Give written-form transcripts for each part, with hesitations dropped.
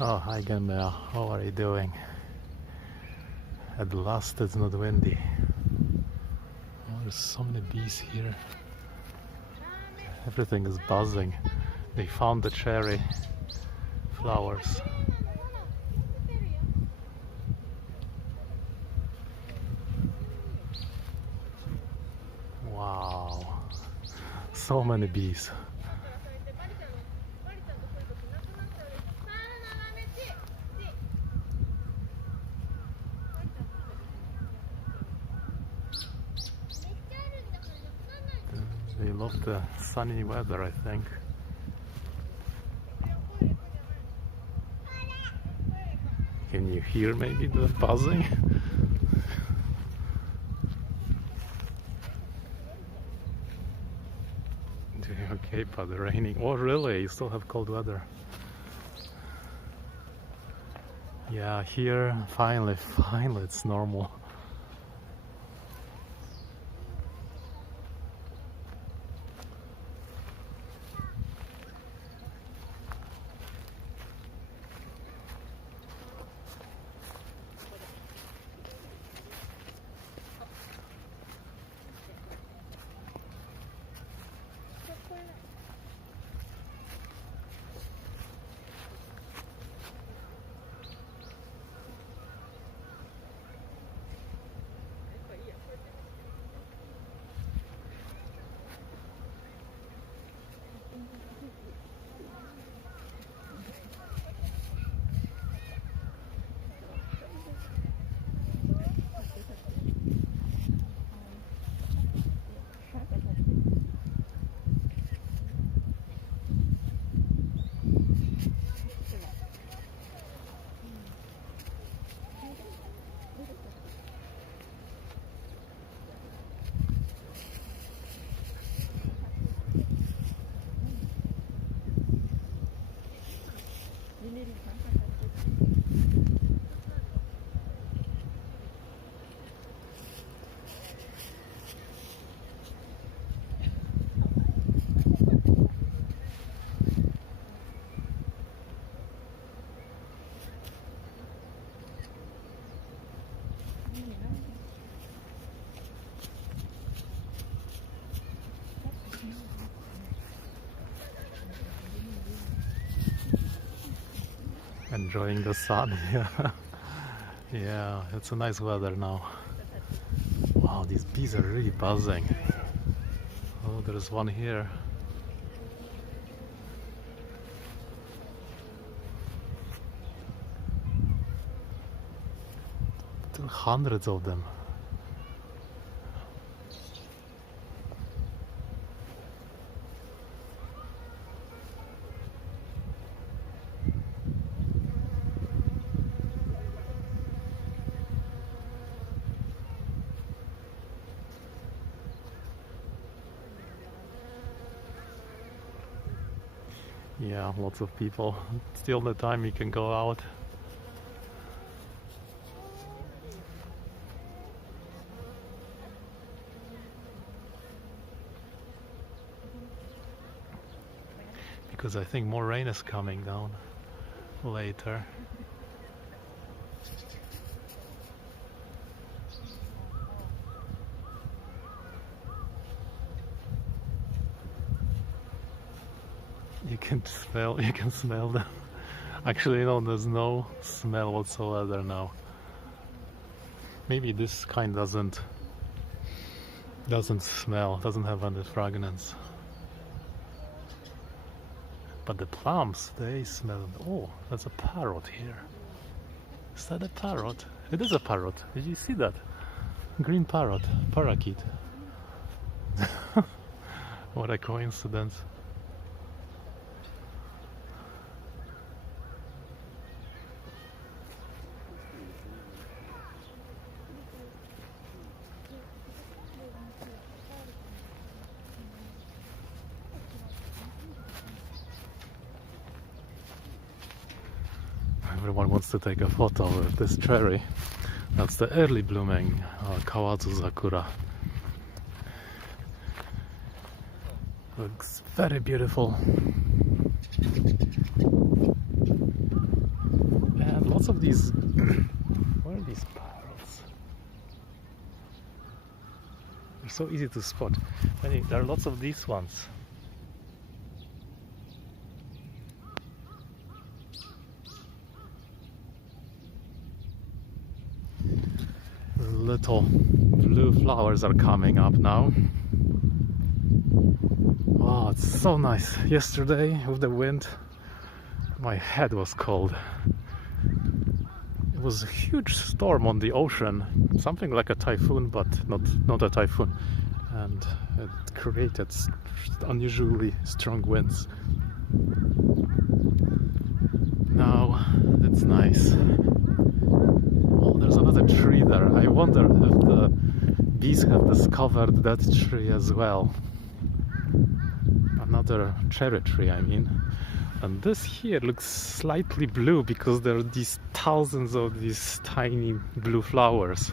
Oh, hi Gamera, how are you doing? At last it's not windy. Oh, there's so many bees here. Everything is buzzing. They found the cherry flowers. Wow, so many bees. They love the sunny weather, I think. Can you hear maybe the buzzing? Doing okay, but raining. Oh really? You still have cold weather. Yeah, here finally it's normal. Enjoying the sun. Yeah, yeah, it's a nice weather now. Wow, these bees are really buzzing. Oh, there's one here. Hundreds of them. Yeah, lots of people. Still the time you can go out. Because I think more rain is coming down later. You can smell them. Actually, no, there's no smell whatsoever now. Maybe this kind doesn't smell, doesn't have any fragrance. But the plums, they smell. Oh, that's a parrot here. Is that a parrot? It is a parrot. Did you see that? Green parrot, parakeet. What a coincidence. Everyone wants to take a photo with this cherry. That's the early blooming Kawazu Sakura. Looks very beautiful. lots of these. Where are these parrots? They're so easy to spot. There are lots of these ones. Little blue flowers are coming up now. Oh, it's so nice. Yesterday with the wind, my head was cold. It was a huge storm on the ocean, something like a typhoon, but not a typhoon, and it created unusually strong winds. Now it's nice. Oh, there's another tree there. I wonder if the bees have discovered that tree as well. Another cherry tree, I mean. And this here looks slightly blue because there are these thousands of these tiny blue flowers.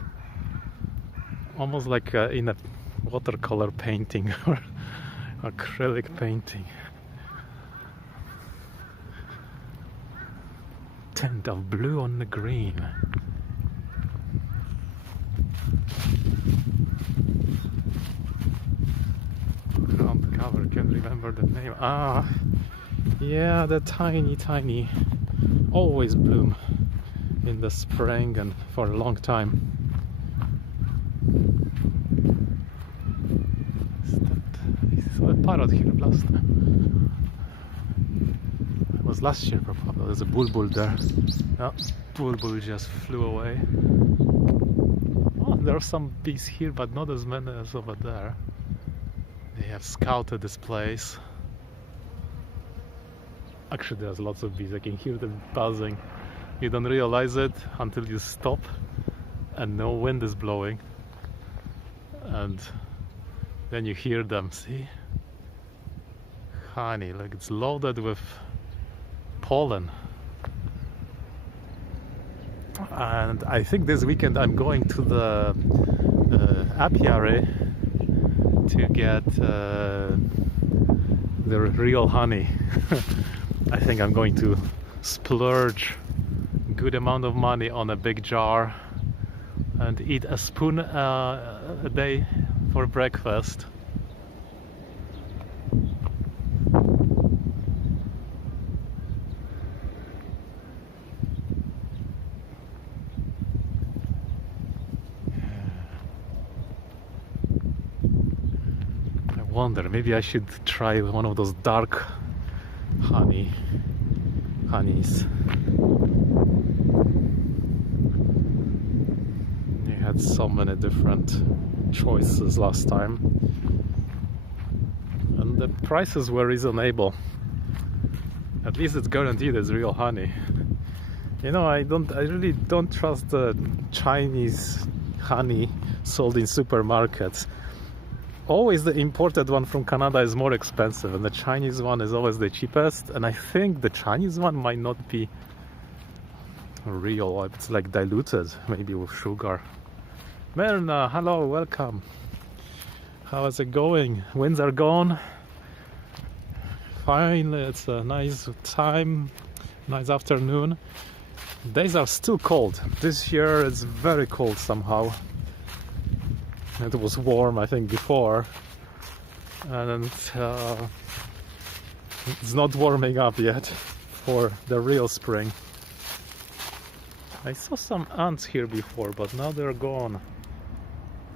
Almost like in a watercolor painting or acrylic painting. Tint of blue on the green. Ground cover, can't remember the name. Ah, yeah, the tiny, always bloom in the spring and for a long time. I saw a parrot here last time. It was last year probably. There's a bulbul there. Oh, bulbul just flew away. Oh, there are some bees here, but not as many as over there. They have scouted this place. Actually, there's lots of bees. I can hear them buzzing. You don't realize it until you stop and no wind is blowing. And then you hear them. See? Honey, like it's loaded with pollen. And I think this weekend I'm going to the apiary to get the real honey. I think I'm going to splurge a good amount of money on a big jar and eat a spoon a day for breakfast. I wonder, maybe I should try one of those dark honeys. You had so many different choices last time, and the prices were reasonable. At least it's guaranteed it's real honey. You know, I really don't trust the Chinese honey sold in supermarkets. Always the imported one from Canada is more expensive and the Chinese one is always the cheapest, and I think the Chinese one might not be real. It's like diluted, maybe with sugar. Merna, hello, welcome. How is it going? Winds are gone. Finally, it's a nice time, nice afternoon. Days are still cold. This year it's very cold somehow. It was warm, I think, before, and it's not warming up yet for the real spring. I saw some ants here before, but now they're gone.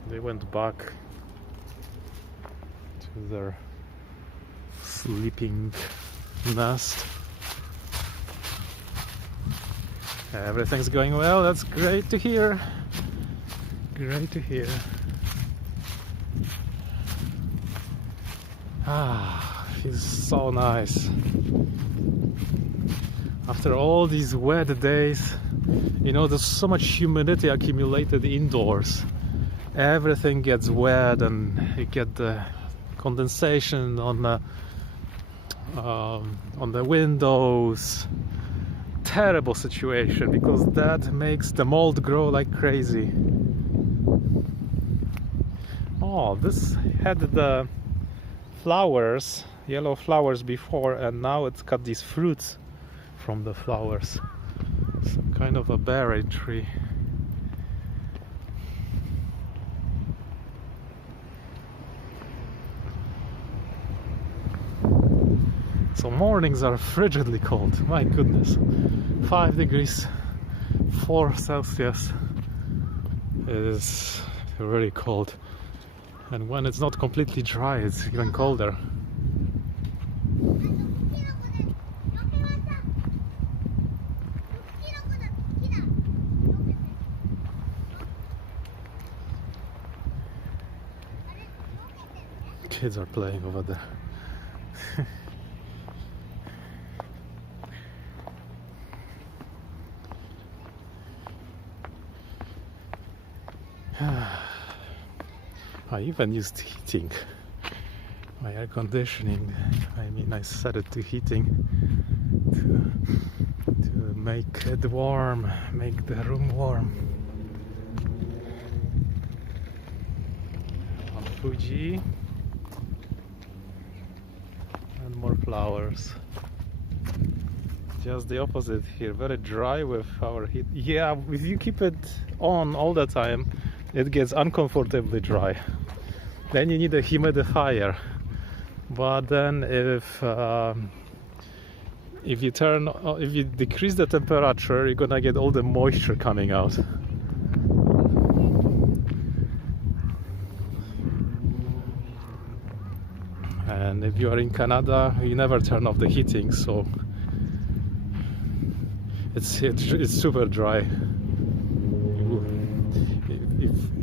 They went back to their sleeping nest. Everything's going well. That's great to hear. Great to hear. Ah, feels so nice. After all these wet days, you know, there's so much humidity accumulated indoors. Everything gets wet and you get the condensation on the windows. Terrible situation, because that makes the mold grow like crazy. Oh, this had the flowers, yellow flowers before, and now it's got these fruits from the flowers. Some kind of a berry tree. So mornings are frigidly cold, my goodness. 5 degrees, 4 Celsius. It is really cold. And when it's not completely dry, it's even colder. Kids are playing over there. I even used heating. My air conditioning, I set it to heating to make it warm, make the room warm. On Fuji. And more flowers. Just the opposite here, very dry with our heat. Yeah, if you keep it on all the time, it gets uncomfortably dry. Then you need a humidifier. But then if you decrease the temperature, you're gonna get all the moisture coming out. And if you are in Canada, you never turn off the heating, so it's super dry.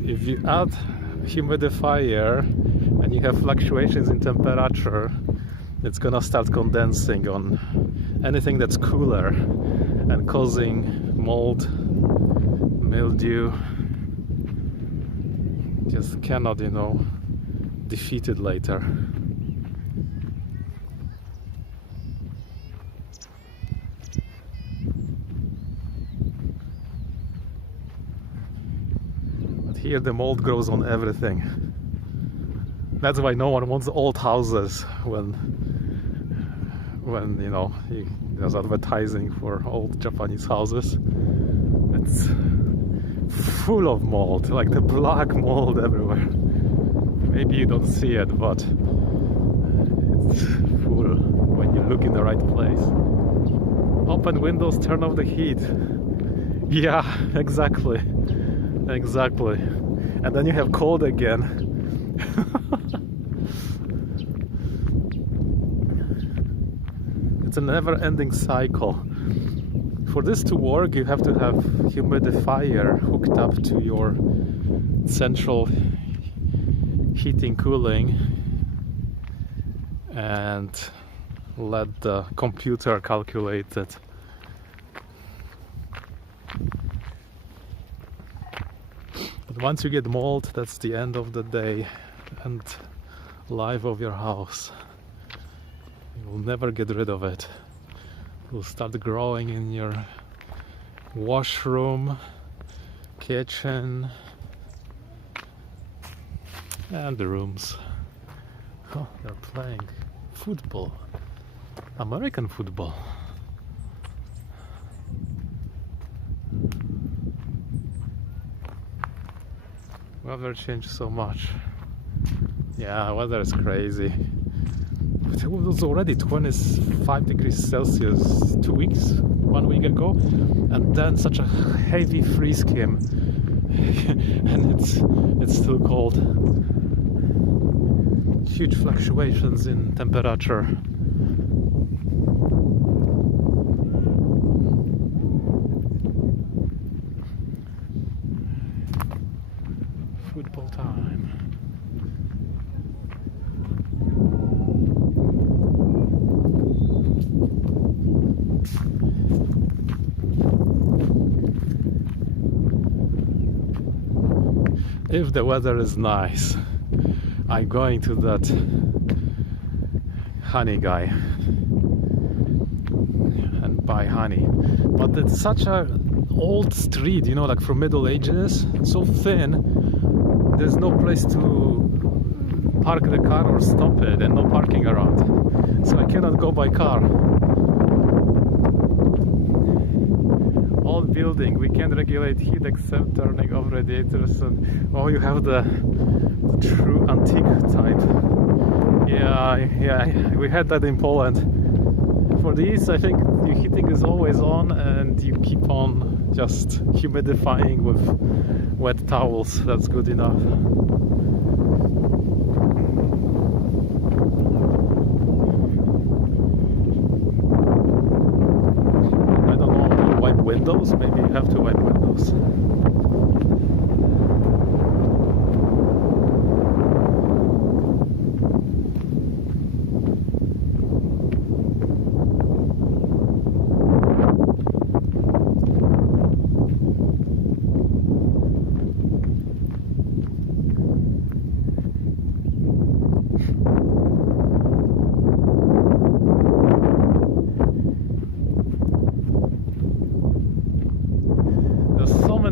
If you add humidifier and you have fluctuations in temperature, it's gonna start condensing on anything that's cooler and causing mold, mildew. Just cannot, defeat it later. Here the mold grows on everything. That's why no one wants old houses when there's advertising for old Japanese houses. It's full of mold, like the black mold everywhere. Maybe you don't see it, but it's full when you look in the right place. Open windows, turn off the heat. Yeah, exactly. Exactly. And then you have cold again. It's a never-ending cycle. For this to work, you have to have humidifier hooked up to your central heating, cooling, and let the computer calculate it. But once you get mold, that's the end of the day and life of your house. You will never get rid of it. It will start growing in your washroom, kitchen, and the rooms. Oh, they're playing football. American football. Weather changed so much. Yeah, weather is crazy. It was already 25 degrees Celsius 1 week ago, and then such a heavy freeze came, and it's still cold. Huge fluctuations in temperature. Football time. If the weather is nice, I'm going to that honey guy and buy honey. But it's such a old street, like from Middle Ages, so thin, there's no place to park the car or stop it, and no parking around. So I cannot go by car. old building. We can't regulate heat except turning off radiators. And oh, you have the true antique type. Yeah, we had that in Poland. For these, I think the heating is always on, and you keep on just humidifying with wet towels. That's good enough. Windows, maybe you have to wipe windows.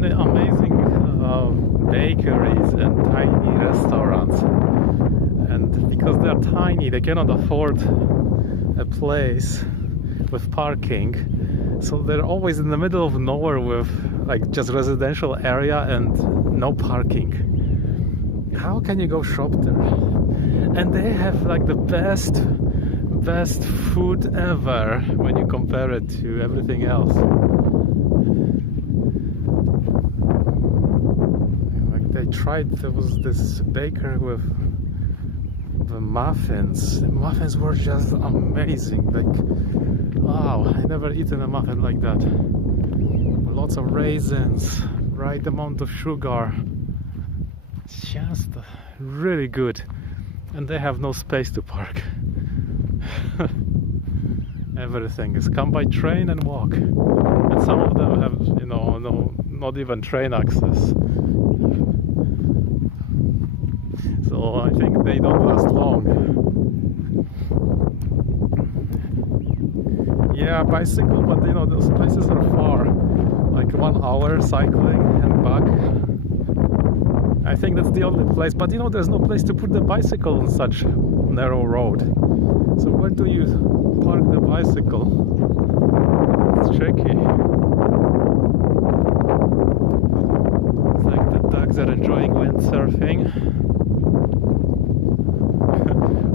Amazing bakeries and tiny restaurants, and because they're tiny they cannot afford a place with parking, so they're always in the middle of nowhere with like just residential area and no parking. How can you go shop there? And they have like the best food ever when you compare it to everything else. I tried, there was this baker with the muffins. The muffins were just amazing. Like, wow, I never eaten a muffin like that. Lots of raisins, right amount of sugar. Just really good. And they have no space to park. Everything is come by train and walk. And some of them have, you know, not even train access. So I think they don't last long. Yeah, bicycle, but you know, those places are far. Like 1 hour cycling and back. I think that's the only place, but you know, there's no place to put the bicycle on such narrow road. So where do you park the bicycle? It's tricky. It's like the dogs are enjoying windsurfing.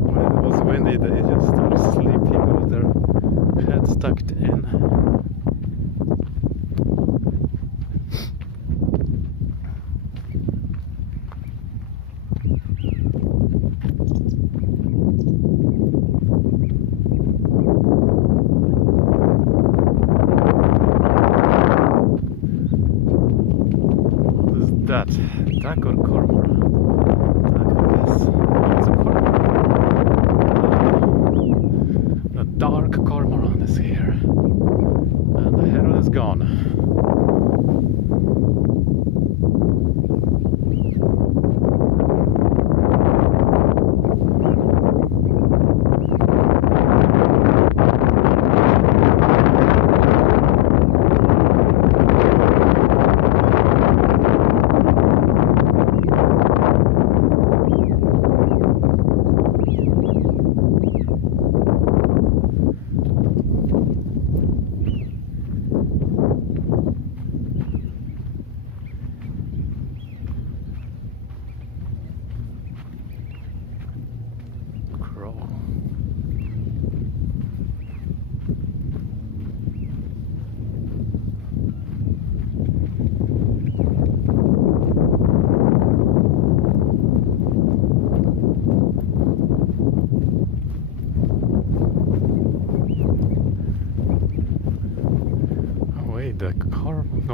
When it was windy, they just were sleeping with their heads tucked in. That duck or cormorant? Duck, I guess. It's a cormorant. The dark cormorant is here, and the heron is gone.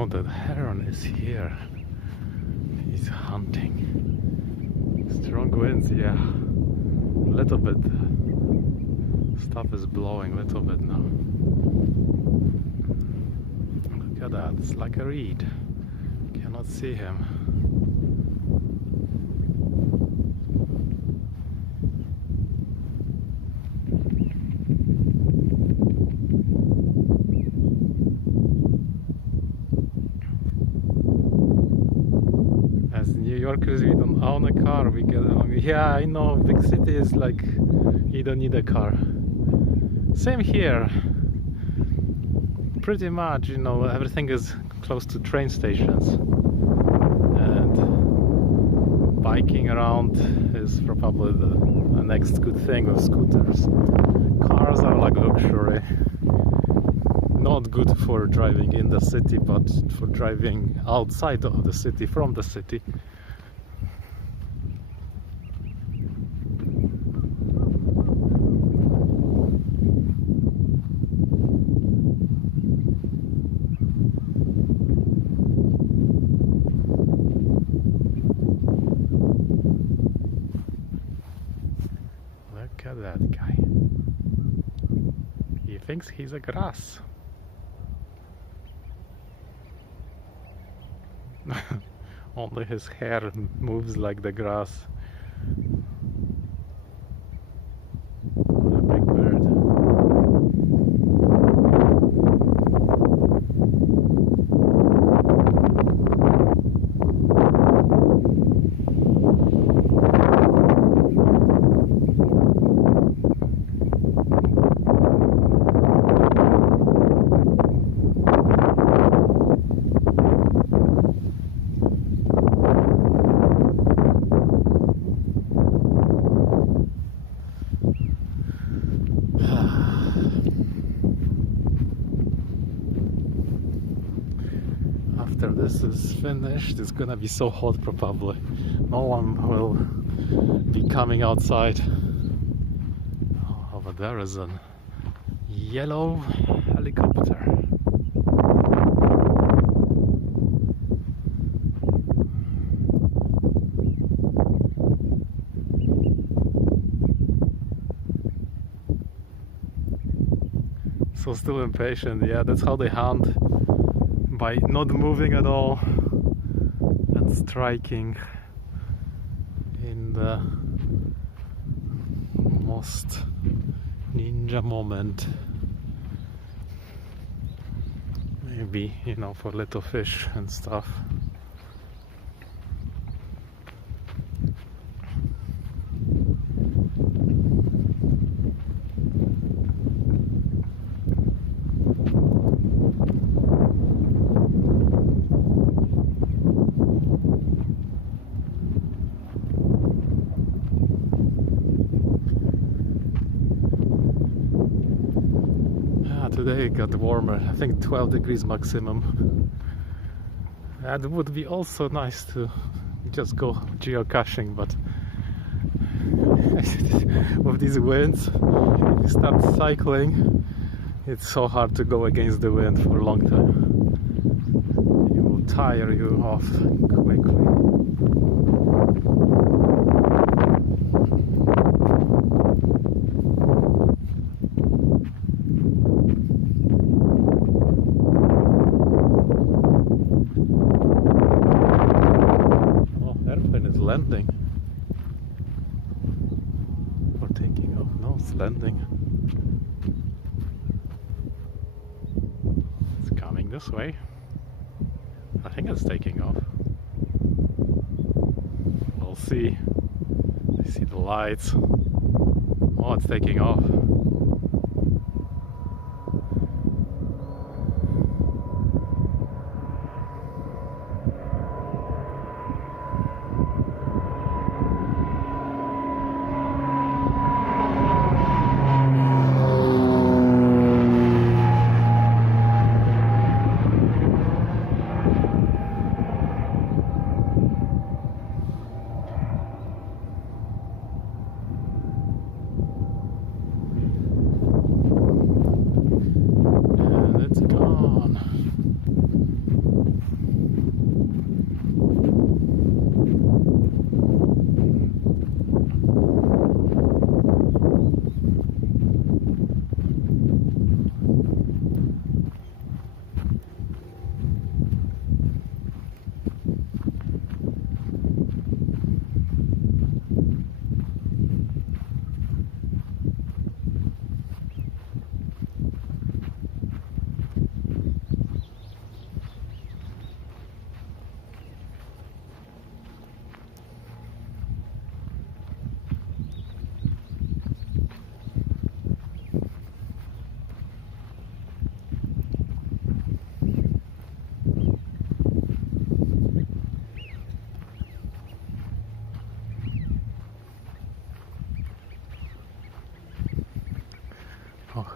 The heron is here. He's hunting. Strong winds, yeah. A little bit. Stuff is blowing a little bit now. Look at that. It's like a reed. Cannot see him. New Yorkers, we don't own a car, we get along. Yeah, I know, big city is like you don't need a car. Same here. pretty much, you know, everything is close to train stations, and biking around is probably the next good thing with scooters. Cars are like luxury, not good for driving in the city, but for driving outside of the city, from the city. Look at that guy. He thinks he's a grass. Only his hair moves like the grass. What a big bird. After this is finished, it's gonna be so hot probably. No one will be coming outside. Oh, over there is a yellow helicopter. So still impatient, yeah, that's how they hunt. By not moving at all and striking in the most ninja moment. Maybe, you know, for little fish and stuff. Today it got warmer, I think 12 degrees maximum. That would be also nice to just go geocaching, but with these winds, if you start cycling, it's so hard to go against the wind for a long time. It will tire you off quickly. Landing or taking off? No, it's landing. It's coming this way. I think it's taking off. We'll see. I see the lights. Oh, it's taking off.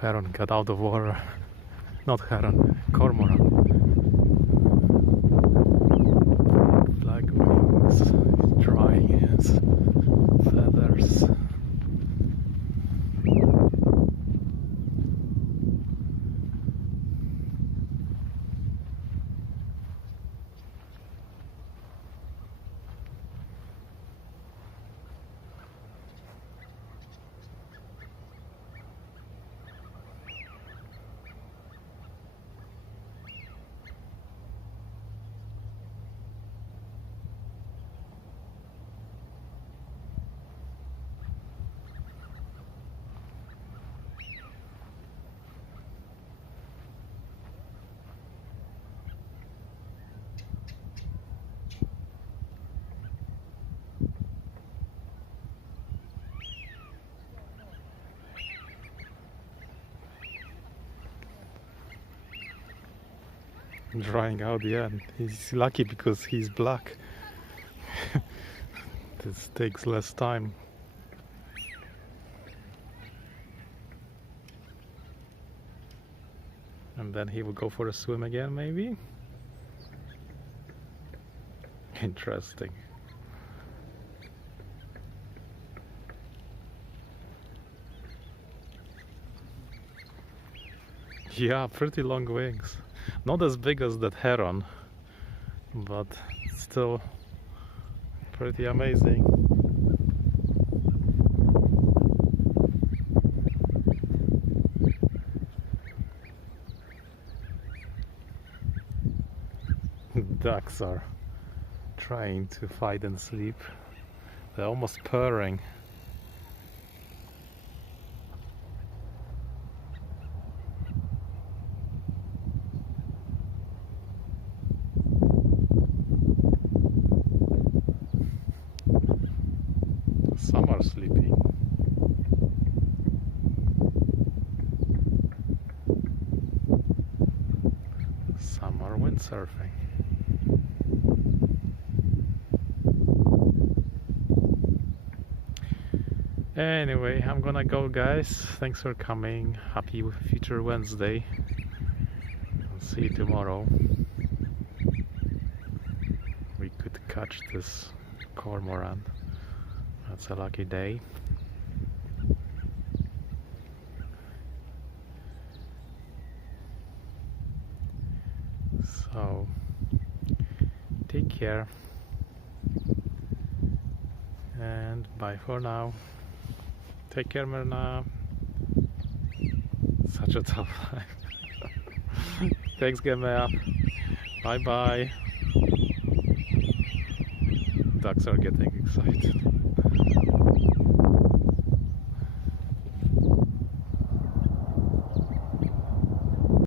heron got out of water. Not heron, cormorant. Black wings, drying his feathers. Drying out, yeah. He's lucky because he's black. This takes less time. And then he will go for a swim again, maybe? Interesting. Yeah, pretty long wings. Not as big as that heron, but still pretty amazing. Ducks are trying to fight and sleep. They're almost purring. Some are sleeping. Some are windsurfing. Anyway, I'm gonna go, guys. Thanks for coming. Happy Future Wednesday. I'll see you tomorrow. We could catch this cormorant. That's a lucky day. So, take care. And bye for now. Take care, Myrna. Such a tough life. Thanks, Gemma. Bye bye. Ducks are getting excited.